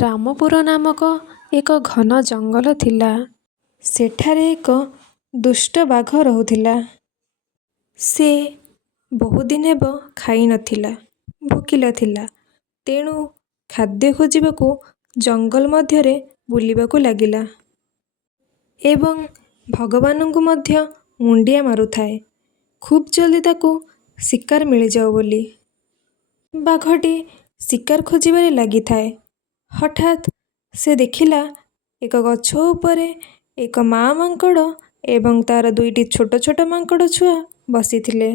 ରାମପୁର ନାମକ ଏକ ଘନ ଜଙ୍ଗଲ ଥିଲା। ସେଠାରେ ଏକ ଦୁଷ୍ଟ ବାଘ ରହୁଥିଲା। ସେ ବହୁଦିନ ହେବ ଖାଇନଥିଲା, ଭୋକିଲା ଥିଲା। ତେଣୁ ଖାଦ୍ୟ ଖୋଜିବାକୁ ଜଙ୍ଗଲ ମଧ୍ୟରେ ବୁଲିବାକୁ ଲାଗିଲା ଏବଂ ଭଗବାନଙ୍କୁ ମଧ୍ୟ ମୁଣ୍ଡିଆ ମାରୁଥାଏ, ଖୁବ୍ ଜଲଦି ତାକୁ ଶିକାର ମିଳିଯାଉ ବୋଲି। ବାଘଟି ଶିକାର ଖୋଜିବାରେ ଲାଗିଥାଏ। ହଠାତ୍ ସେ ଦେଖିଲା ଏକ ଗଛ ଉପରେ ଏକ ମା ମାଙ୍କଡ଼ ଏବଂ ତାର ଦୁଇଟି ଛୋଟ ଛୋଟ ମାଙ୍କଡ଼ ଛୁଆ ବସିଥିଲେ।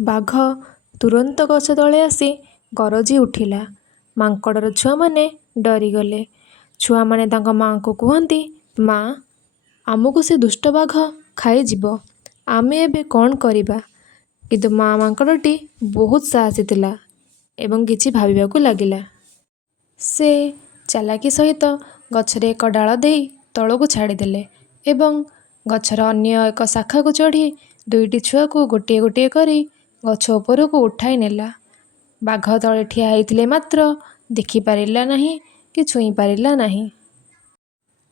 ବାଘ ତୁରନ୍ତ ଗଛ ତଳେ ଆସି ଗରଜି ଉଠିଲା। ମାଙ୍କଡ଼ର ଛୁଆମାନେ ଡରିଗଲେ। ଛୁଆମାନେ ତାଙ୍କ ମା'ଙ୍କୁ କୁହନ୍ତି, "ମା, ଆମକୁ ସେ ଦୁଷ୍ଟ ବାଘ ଖାଇଯିବ। ଆମେ ଏବେ କ'ଣ କରିବା?" କିନ୍ତୁ ମା ମାଙ୍କଡ଼ଟି ବହୁତ ସାହସୀ ଥିଲା ଏବଂ କିଛି ଭାବିବାକୁ ଲାଗିଲା। ସେ ଚାଲାକି ସହିତ ଗଛରେ ଏକ ଡାଳ ଦେଇ ତଳକୁ ଛାଡ଼ିଦେଲେ ଏବଂ ଗଛର ଅନ୍ୟ ଏକ ଶାଖାକୁ ଚଢ଼ି ଦୁଇଟି ଛୁଆକୁ ଗୋଟିଏ ଗୋଟିଏ କରି ଗଛ ଉପରକୁ ଉଠାଇ ନେଲା। ବାଘ ତଳେ ଠିଆ ହୋଇଥିଲେ ମାତ୍ର ଦେଖିପାରିଲା ନାହିଁ କି ଛୁଇଁ ପାରିଲା ନାହିଁ।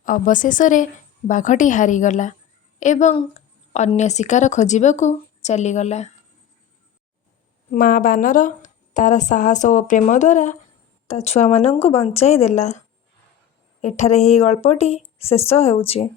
ଅବଶେଷରେ ବାଘଟି ହାରିଗଲା ଏବଂ ଅନ୍ୟ ଶିକାର ଖୋଜିବାକୁ ଚାଲିଗଲା। ମା ବାନର ତାର ସାହସ ଓ ପ୍ରେମ ଦ୍ୱାରା ତା ଛୁଆମାନଙ୍କୁ ବଞ୍ଚାଇ ଦେଲା। ଏଠାରେ ଏହି ଗଳ୍ପଟି ଶେଷ ହେଉଛି।